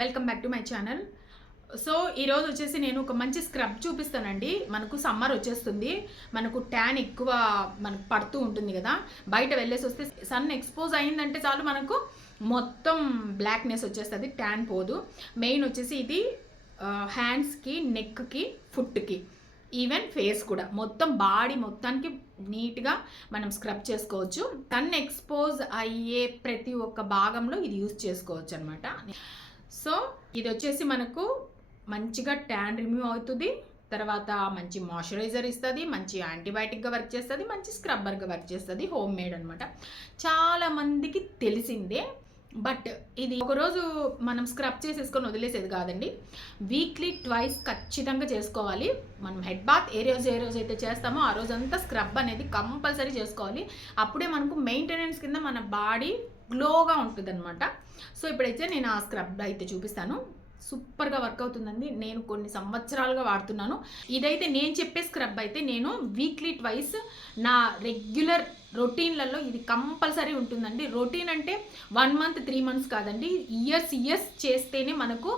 Welcome back to my channel. So ఈరోజు వచ్చేసి నేను ఒక మంచి స్క్రబ్ చూపిస్తానండి. మనకు సమ్మర్ వచ్చేస్తుంది, మనకు ట్యాన్ ఎక్కువ మనకు పడుతూ ఉంటుంది కదా. బయట వెళ్ళేసి వస్తే సన్ ఎక్స్పోజ్ అయిందంటే చాలు మనకు మొత్తం బ్లాక్నెస్ వచ్చేస్తుంది, ట్యాన్ పోదు. మెయిన్ వచ్చేసి ఇది హ్యాండ్స్కి, నెక్కి, ఫుట్కి, ఈవెన్ ఫేస్ కూడా, మొత్తం బాడీ మొత్తానికి నీట్గా మనం స్క్రబ్ చేసుకోవచ్చు. సన్ ఎక్స్పోజ్ అయ్యే ప్రతి ఒక్క భాగంలో ఇది యూజ్ చేసుకోవచ్చు అనమాట. సో ఇది వచ్చేసి మనకు మంచిగా ట్యాన్ రిమూవ్ అవుతుంది, తర్వాత మంచి మాయిశ్చరైజర్ ఇస్తుంది, మంచి యాంటీబయాటిక్గా వర్క్ చేస్తుంది, మంచి స్క్రబ్బర్గా వర్క్ చేస్తుంది. హోమ్ మేడ్ అనమాట. చాలామందికి తెలిసిందే, బట్ ఇది ఒకరోజు మనం స్క్రబ్ చేసేసుకొని వదిలేసేది కాదండి. వీక్లీ ట్వైస్ ఖచ్చితంగా చేసుకోవాలి. మనం హెడ్ బాత్ ఏ రోజు అయితే చేస్తామో ఆ రోజంతా స్క్రబ్ అనేది కంపల్సరీ చేసుకోవాలి. అప్పుడే మనకు మెయింటెనెన్స్ కింద మన బాడీ గ్లోగా ఉంటుంది అనమాట. సో ఇప్పుడైతే నేను ఆ స్క్రబ్ అయితే చూపిస్తాను. సూపర్గా వర్క్ అవుతుందండి. నేను కొన్ని సంవత్సరాలుగా వాడుతున్నాను. ఇదైతే నేను చెప్పే స్క్రబ్ అయితే నేను వీక్లీ ట్వైస్ నా రెగ్యులర్ రొటీన్లలో ఇది కంపల్సరీ ఉంటుందండి. రొటీన్ అంటే 1 మంత్ 3 మంత్స్ కాదండి, ఇయర్స్ చేస్తేనే మనకు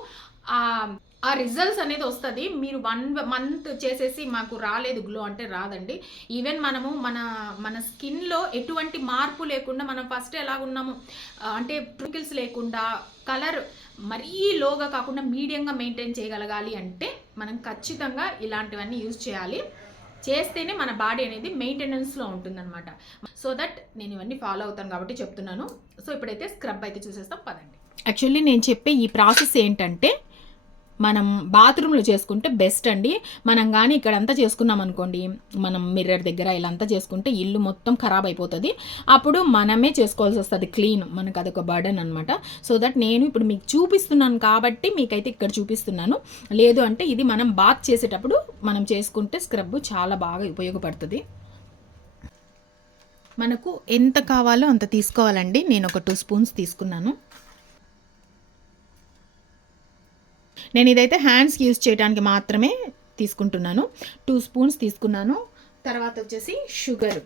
ఆ రిజల్ట్స్ అనేది వస్తుంది. మీరు 1 మంత్ చేసేసి మాకు రాలేదు గ్లో అంటే రాదండి. ఈవెన్ మనము మన స్కిన్లో ఎటువంటి మార్పు లేకుండా, మనం ఫస్ట్ ఎలాగున్నాము అంటే ట్రికిల్స్ లేకుండా, కలర్ మరీ లోగా కాకుండా మీడియంగా మెయింటైన్ చేయగలగాలి అంటే మనం ఖచ్చితంగా ఇలాంటివన్నీ యూజ్ చేయాలి. చేస్తేనే మన బాడీ అనేది మెయింటెనెన్స్లో ఉంటుందన్నమాట. సో దట్ నేను ఇవన్నీ ఫాలో అవుతాను కాబట్టి చెప్తున్నాను. సో ఇప్పుడైతే స్క్రబ్ అయితే చూసేస్తాం, పదండి. యాక్చువల్లీ నేను చెప్పే ఈ ప్రాసెస్ ఏంటంటే మనం బాత్రూంలో చేసుకుంటే బెస్ట్ అండి. మనం కానీ ఇక్కడంతా చేసుకున్నాం అనుకోండి, మనం మిర్రర్ దగ్గర ఇలా అంతా చేసుకుంటే ఇల్లు మొత్తం ఖరాబ్ అయిపోతుంది. అప్పుడు మనమే చేసుకోవాల్సి వస్తుంది క్లీన్. మనకు అదొక బర్డన్ అనమాట. సో దట్ నేను ఇప్పుడు మీకు చూపిస్తున్నాను కాబట్టి మీకైతే ఇక్కడ చూపిస్తున్నాను. లేదు అంటే ఇది మనం బాత్ చేసేటప్పుడు మనం చేసుకుంటే స్క్రబ్ చాలా బాగా ఉపయోగపడుతుంది. మనకు ఎంత కావాలో అంత తీసుకోవాలండి. నేను ఒక 2 స్పూన్స్ తీసుకున్నాను. నేను ఇదైతే హ్యాండ్స్కి యూజ్ చేయడానికి మాత్రమే తీసుకుంటున్నాను. 2 స్పూన్స్ తీసుకున్నాను. తర్వాత వచ్చేసి షుగర్.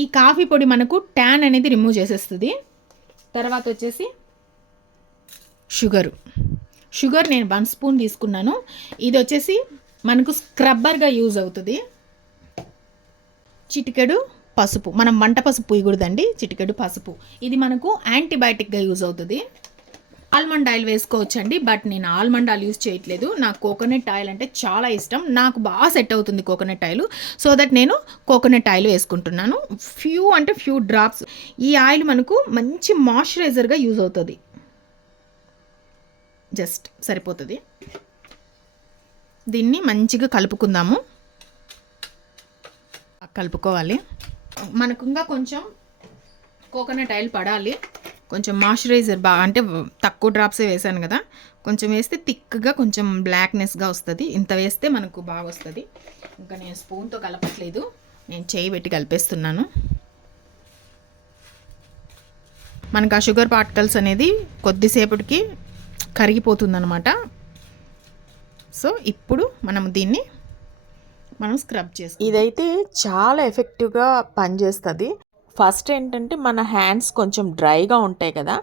ఈ కాఫీ పొడి మనకు ట్యాన్ అనేది రిమూవ్ చేసేస్తుంది. తర్వాత వచ్చేసి షుగర్ నేను 1 స్పూన్ తీసుకున్నాను. ఇది వచ్చేసి మనకు స్క్రబ్బర్గా యూజ్ అవుతుంది. చిటికెడు పసుపు, మనం వంట పసుపు పూయకూడదండి, చిటికెడు పసుపు. ఇది మనకు యాంటీబయాటిక్గా యూజ్ అవుతుంది. ఆల్మండ్ ఆయిల్ వేసుకోవచ్చండి, బట్ నేను ఆల్మండ్ ఆయిల్ యూజ్ చేయట్లేదు. నాకు కోకోనట్ ఆయిల్ అంటే చాలా ఇష్టం, నాకు బాగా సెట్ అవుతుంది కోకోనట్ ఆయిల్. సో దట్ నేను కోకోనట్ ఆయిల్ వేసుకుంటున్నాను. Few drops. ఈ ఆయిల్ మనకు మంచి మాయిశ్చరైజర్గా యూజ్ అవుతుంది. జస్ట్ సరిపోతుంది. దీన్ని మంచిగా కలుపుకోవాలి. మనకు ఇంకా కొంచెం కోకోనట్ ఆయిల్ పడాలి. కొంచెం మాయిశ్చరైజర్ బాగా, అంటే తక్కువ డ్రాప్సే వేసాను కదా, కొంచెం వేస్తే థిక్గా కొంచెం బ్లాక్నెస్గా వస్తుంది. ఇంత వేస్తే మనకు బాగా వస్తుంది. ఇంకా నేను స్పూన్తో కలపట్లేదు, నేను చేయి పెట్టి కలిపేస్తున్నాను. మనకు ఆ షుగర్ పార్టికల్స్ అనేది కొద్దిసేపటికి కరిగిపోతుందన్నమాట. సో ఇప్పుడు మనం స్క్రబ్ చేసుకోవాలి. ఇదైతే చాలా ఎఫెక్టివ్గా పనిచేస్తుంది. ఫస్ట్ ఏంటంటే మన హ్యాండ్స్ కొంచెం డ్రైగా ఉంటాయి కదా,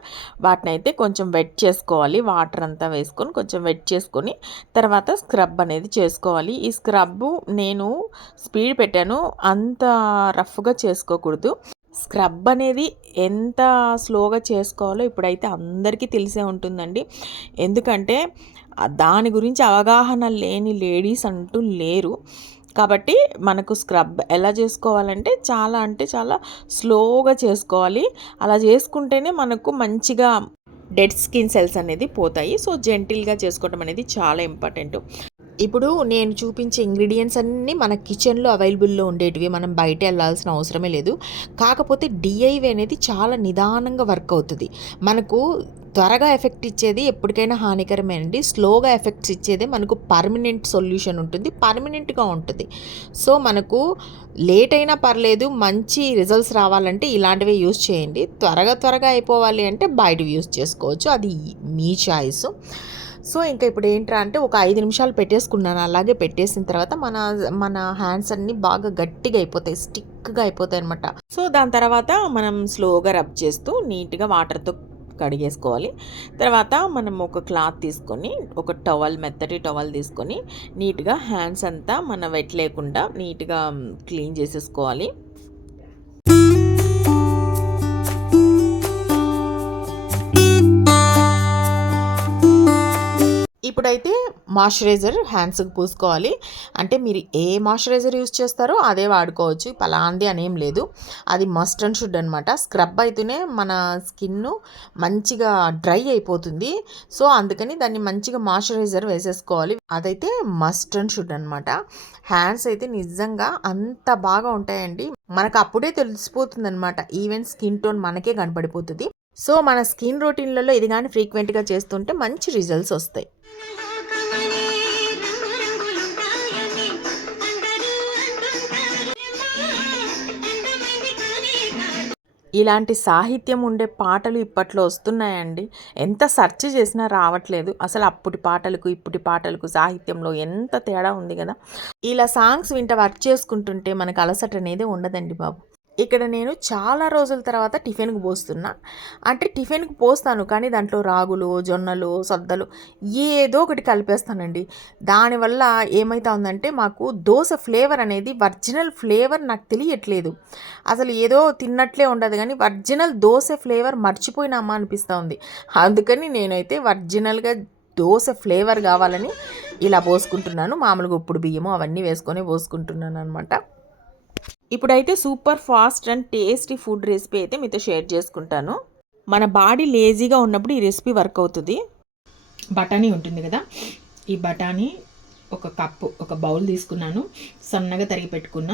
వాటిని అయితే కొంచెం వెట్ చేసుకోవాలి. వాటర్ అంతా వేసుకొని కొంచెం వెట్ చేసుకొని తర్వాత స్క్రబ్ అనేది చేసుకోవాలి. ఈ స్క్రబ్ నేను స్పీడ్ పెట్టాను, అంత రఫ్గా చేసుకోకూడదు. స్క్రబ్ అనేది ఎంత స్లోగా చేసుకోవాలో ఇప్పుడైతే అందరికీ తెలిసే ఉంటుందండి. ఎందుకంటే దాని గురించి అవగాహన లేని లేడీస్ అంటూ లేరు. కాబట్టి మనకు స్క్రబ్ ఎలా చేసుకోవాలంటే చాలా స్లోగా చేసుకోవాలి. అలా చేసుకుంటేనే మనకు మంచిగా డెడ్ స్కిన్ సెల్స్ అనేది పోతాయి. సో జెంటిల్గా చేసుకోవడం అనేది చాలా ఇంపార్టెంట్. ఇప్పుడు నేను చూపించే ఇంగ్రీడియంట్స్ అన్నీ మన కిచెన్లో అవైలబుల్లో ఉండేటివి, మనం బయట వెళ్ళాల్సిన అవసరమే లేదు. కాకపోతే డిఐవై అనేది చాలా నిదానంగా వర్క్ అవుతుంది. మనకు త్వరగా ఎఫెక్ట్ ఇచ్చేది ఎప్పటికైనా హానికరమేనండి. స్లోగా ఎఫెక్ట్స్ ఇచ్చేదే మనకు పర్మనెంట్ సొల్యూషన్ ఉంటుంది, పర్మనెంట్గా ఉంటుంది. సో మనకు లేట్ అయినా పర్లేదు, మంచి రిజల్ట్స్ రావాలంటే ఇలాంటివే యూజ్ చేయండి. త్వరగా అయిపోవాలి అంటే బయట యూజ్ చేసుకోవచ్చు, అది మీ చాయిస్. సో ఇంకా ఇప్పుడు ఏంట్రా అంటే ఒక 5 నిమిషాలు పెట్టేసుకున్నాను. అలాగే పెట్టేసిన తర్వాత మన హ్యాండ్స్ అన్నీ బాగా గట్టిగా అయిపోతాయి, స్టిక్గా అయిపోతాయి అనమాట. సో దాని తర్వాత మనం స్లోగా రబ్ చేస్తూ నీట్గా వాటర్తో కడిగేసుకోవాలి. తర్వాత మనం ఒక క్లాత్ తీసుకొని, ఒక టవల్, మెత్తటి టవల్ తీసుకొని నీట్గా హ్యాండ్స్ అంతా మన వెట్ లేకుండా నీట్గా క్లీన్ చేసేసుకోవాలి. ఇప్పుడైతే మాయిశ్చరైజర్ హ్యాండ్స్కి పూసుకోవాలి. అంటే మీరు ఏ మాయిశ్చరైజర్ యూస్ చేస్తారో అదే వాడుకోవచ్చు, పలాంది అనేం లేదు. అది మస్ట్ అండ్ షుడ్ అనమాట. స్క్రబ్ అయితేనే మన స్కిన్ మంచిగా డ్రై అయిపోతుంది. సో అందుకని దాన్ని మంచిగా మాయిశ్చరైజర్ వేసేసుకోవాలి. అదైతే మస్ట్ అండ్ షుడ్ అనమాట. హ్యాండ్స్ అయితే నిజంగా అంత బాగా ఉంటాయండి. మనకు అప్పుడే తెలిసిపోతుంది అనమాట. ఈవెన్ స్కిన్ టోన్ మనకే కనపడిపోతుంది. సో మన స్కిన్ రొటీన్లలో ఇది కానీ ఫ్రీక్వెంట్గా చేస్తుంటే మంచి రిజల్ట్స్ వస్తాయి. ఇలాంటి సాహిత్యం ఉండే పాటలు ఇప్పట్లో వస్తున్నాయండి. ఎంత సెర్చ్ చేసినా రావట్లేదు. అసలు అప్పటి పాటలకు ఇప్పటి పాటలకు సాహిత్యంలో ఎంత తేడా ఉంది కదా. ఇలా సాంగ్స్ వింట వర్క్ చేసుకుంటుంటే మనకు అలసట అనేది ఉండదండి బాబు. ఇక్కడ నేను చాలా రోజుల తర్వాత టిఫిన్కి పోస్తున్నా. అంటే టిఫిన్కి పోస్తాను కానీ దాంట్లో రాగులు, జొన్నలు, సద్దలు ఏదో ఒకటి కలిపేస్తానండి. దానివల్ల ఏమైతా ఉందంటే మాకు దోశ ఫ్లేవర్ అనేది ఒరిజినల్ ఫ్లేవర్ నాకు తెలియట్లేదు. అసలు ఏదో తిన్నట్లే ఉండదు కానీ ఒరిజినల్ దోశ ఫ్లేవర్ మర్చిపోయినామా అనిపిస్తూ ఉంది. అందుకని నేనైతే ఒరిజినల్గా దోశ ఫ్లేవర్ కావాలని ఇలా పోసుకుంటున్నాను. మామూలుగా ఉప్పుడు బియ్యము అవన్నీ వేసుకొని పోసుకుంటున్నాను అనమాట. ఇప్పుడైతే super fast and tasty food recipe అయితే మీతో షేర్ చేసుకుంటాను. మన బాడీ లేజీగా ఉన్నప్పుడు ఈ రెసిపీ వర్క్ అవుతుంది. బఠానీ ఉంటుంది కదా, ఈ బఠానీ ఒక బౌల్ తీసుకున్నాను. సన్నగా తరిగి పెట్టుకున్న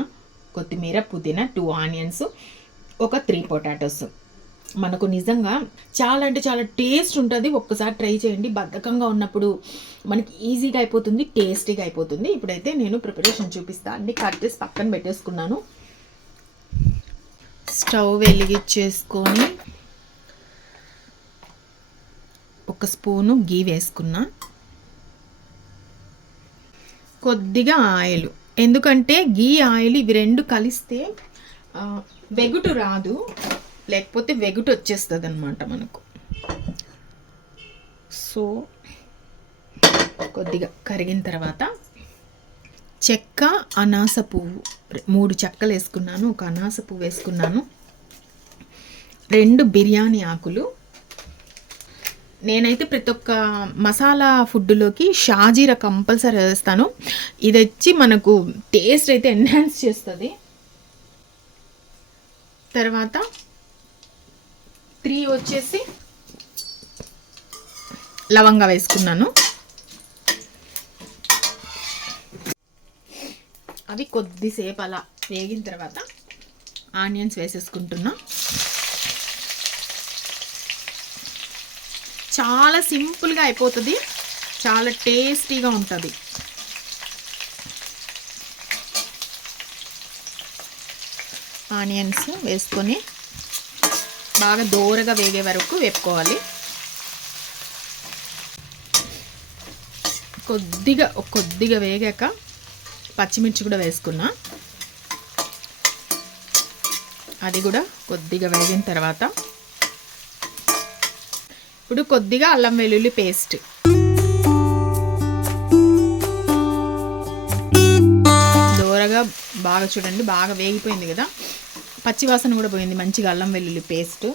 కొత్తిమీర, పుదీనా, 2 ఆనియన్స్, ఒక 3 పొటాటోస్. మనకు నిజంగా చాలా అంటే చాలా టేస్ట్ ఉంటుంది. ఒక్కసారి ట్రై చేయండి. బద్ధకంగా ఉన్నప్పుడు మనకి ఈజీగా అయిపోతుంది, టేస్టీగా అయిపోతుంది. ఇప్పుడైతే నేను ప్రిపరేషన్ చూపిస్తాను. అన్ని కట్ చేసి పక్కన పెట్టేసుకున్నాను. స్టవ్ వెలిగించేసుకొని ఒక స్పూను గీ వేసుకున్నా, కొద్దిగా ఆయిల్. ఎందుకంటే గీ ఆయిల్ ఇవి రెండు కలిస్తే వెగుటు రాదు, లేకపోతే వెగుటు వచ్చేస్తుంది అనమాట మనకు. సో కొద్దిగా కరిగిన తర్వాత చెక్క, అనాస పువ్వు 3 చెక్కలు వేసుకున్నాను, ఒక అనాస పువ్వు వేసుకున్నాను, 2 బిర్యానీ ఆకులు. నేనైతే ప్రతి ఒక్క మసాలా ఫుడ్లోకి షాజీరా కంపల్సరీ వేస్తాను. ఇది వచ్చి మనకు టేస్ట్ అయితే ఎన్హాన్స్ చేస్తుంది. తర్వాత 3 వచ్చేసి లవంగా వేసుకున్నాను. అవి కొద్దిసేపు అలా వేగిన తర్వాత ఆనియన్స్ వేసేసుకుంటున్నా. చాలా సింపుల్గా అయిపోతుంది, చాలా టేస్టీగా ఉంటుంది. ఆనియన్స్ వేసుకొని బాగా దోరగా వేగే వరకు వేపుకోవాలి. కొద్దిగా వేగాక పచ్చిమిర్చి కూడా వేసుకున్నా. అది కూడా కొద్దిగా వేగిన తర్వాత ఇప్పుడు కొద్దిగా అల్లం వెల్లుల్లి పేస్ట్, దోరగా బాగా చూడండి, బాగా వేగిపోయింది కదా, పచ్చివాసన కూడా పోయింది మంచిగా అల్లం వెల్లుల్లి పేస్ట్.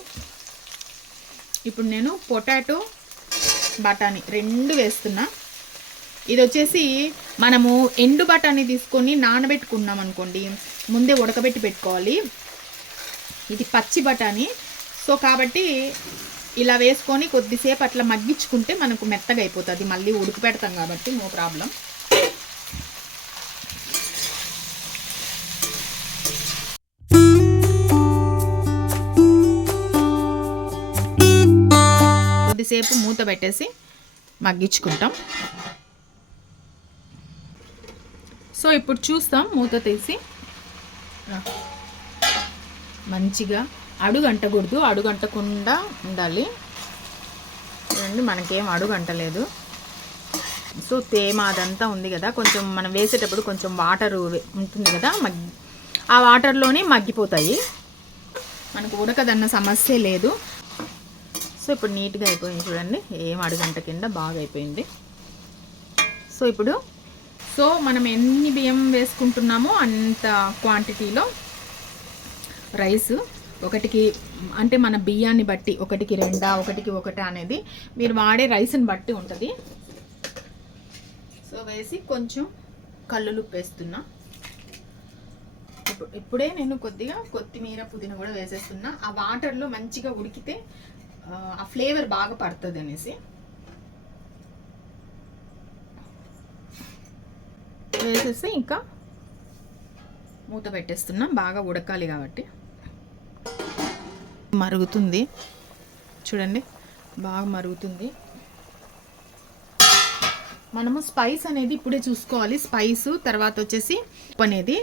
ఇప్పుడు నేను పొటాటో, బఠానీ 2 వేస్తున్నా. ఇది వచ్చేసి మనము ఎండు బఠానీ తీసుకొని నానబెట్టుకున్నాం అనుకోండి, ముందే ఉడకబెట్టి పెట్టుకోవాలి. ఇది పచ్చి బఠానీ. సో కాబట్టి ఇలా వేసుకొని కొద్దిసేపు అట్లా మగ్గించుకుంటే మనకు మెత్తగా అయిపోతుంది. మళ్ళీ ఉడికి పెడతాం కాబట్టి నో ప్రాబ్లం. కొద్దిసేపు మూత పెట్టేసి మగ్గించుకుంటాం. సో ఇప్పుడు చూస్తాం, మూత తీసి మంచిగా అడుగంటకూడదు, అడుగంటకుండా ఉండాలి. చూడండి మనకేం అడుగంటలేదు. సో తేమ అదంతా ఉంది కదా, కొంచెం మనం వేసేటప్పుడు కొంచెం వాటర్ ఉంటుంది కదా, ఆ వాటర్లోనే మగ్గిపోతాయి, మనకు ఉడకదన్న సమస్య లేదు. సో ఇప్పుడు నీట్గా అయిపోయింది చూడండి, ఏం అడుగంట కింద బాగా అయిపోయింది. సో ఇప్పుడు మనం ఎన్ని బియ్యం వేసుకుంటున్నామో అంత క్వాంటిటీలో రైస్, ఒకటికి అంటే మన బియ్యాన్ని బట్టి 1కి 2 1కి 1 అనేది మీరు వాడే రైస్ని బట్టి ఉంటుంది. సో వేసి కొంచెం కల్లులుప్పు వేస్తున్నా. ఇప్పుడే నేను కొద్దిగా కొత్తిమీర పుదీనా కూడా వేసేస్తున్నా. ఆ వాటర్లో మంచిగా ఉడికితే ఆ ఫ్లేవర్ బాగా పడుతుంది అనేసి వేసేసి ఇంకా మూత పెట్టేస్తున్నా. బాగా ఉడకాలి కాబట్టి. మరుగుతుంది చూడండి, బాగా మరుగుతుంది. మనము స్పైస్ అనేది ఇప్పుడే చూసుకోవాలి. స్పైస్ తర్వాత వచ్చేసి ఉప్పు అనేది,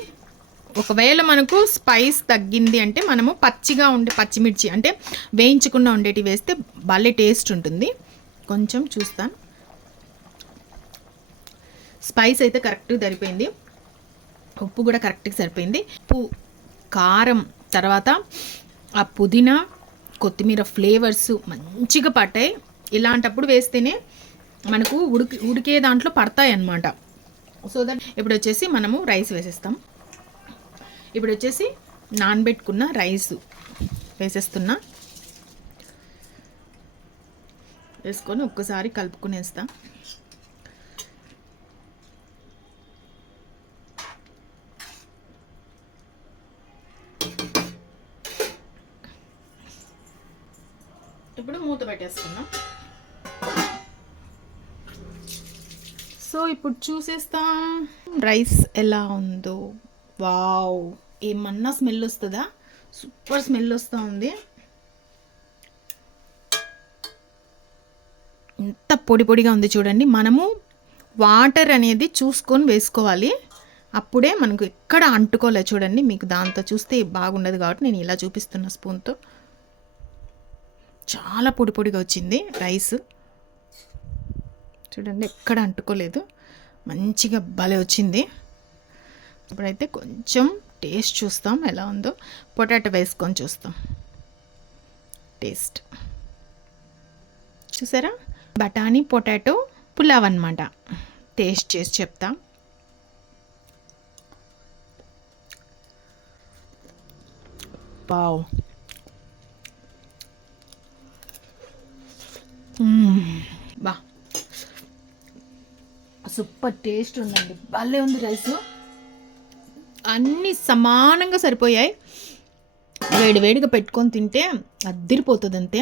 ఒకవేళ మనకు స్పైస్ తగ్గింది అంటే మనము పచ్చిగా ఉండే పచ్చిమిర్చి అంటే వేయించకుండా ఉండేటివి వేస్తే భలే టేస్ట్ ఉంటుంది. కొంచెం చూస్తాను. స్పైస్ అయితే కరెక్ట్గా సరిపోయింది, ఉప్పు కూడా కరెక్ట్గా సరిపోయింది. ఉప్పు, కారం, తర్వాత ఆ పుదీనా కొత్తిమీర ఫ్లేవర్స్ మంచిగా పట్టాయి. ఇలాంటప్పుడు వేస్తేనే మనకు ఉడికే దాంట్లో పడతాయి అన్నమాట. సో దట్ ఇప్పుడు వచ్చేసి మనము రైస్ వేసేస్తాం. ఇప్పుడు వచ్చేసి నానబెట్టుకున్న రైస్ వేసేస్తున్నా. వేసుకొని ఒక్కసారి కలుపుకునేస్తా. ఇప్పుడు మూత పెట్టేసుకున్నాం. సో ఇప్పుడు చూసేస్తాం రైస్ ఎలా ఉందో. వావ్, ఏమన్నా స్మెల్ వస్తుందా? సూపర్ స్మెల్ వస్తూ ఉంది. ఎంత పొడి పొడిగా ఉంది చూడండి. మనము వాటర్ అనేది చూసుకొని వేసుకోవాలి, అప్పుడే మనకు ఎక్కడ అంటుకోలే. చూడండి, మీకు దాంతో చూస్తే బాగుండదు కాబట్టి నేను ఇలా చూపిస్తున్నా స్పూన్తో. చాలా పొడి పొడిగా వచ్చింది రైస్ చూడండి, ఎక్కడ అంటుకోలేదు, మంచిగా భలే వచ్చింది. ఇప్పుడైతే కొంచెం టేస్ట్ చూస్తాం ఎలా ఉందో. పొటాటో వేసుకొని చూస్తాం టేస్ట్. చూసారా, బఠానీ పొటాటో పులావ్ అన్నమాట. టేస్ట్ చేసి చెప్తా. వావ్, బా సూపర్ టేస్ట్ ఉందండి, భలే ఉంది రైస్. అన్నీ సమానంగా సరిపోయాయి. వేడివేడిగా పెట్టుకొని తింటే అద్దిరిపోతుంది అంతే.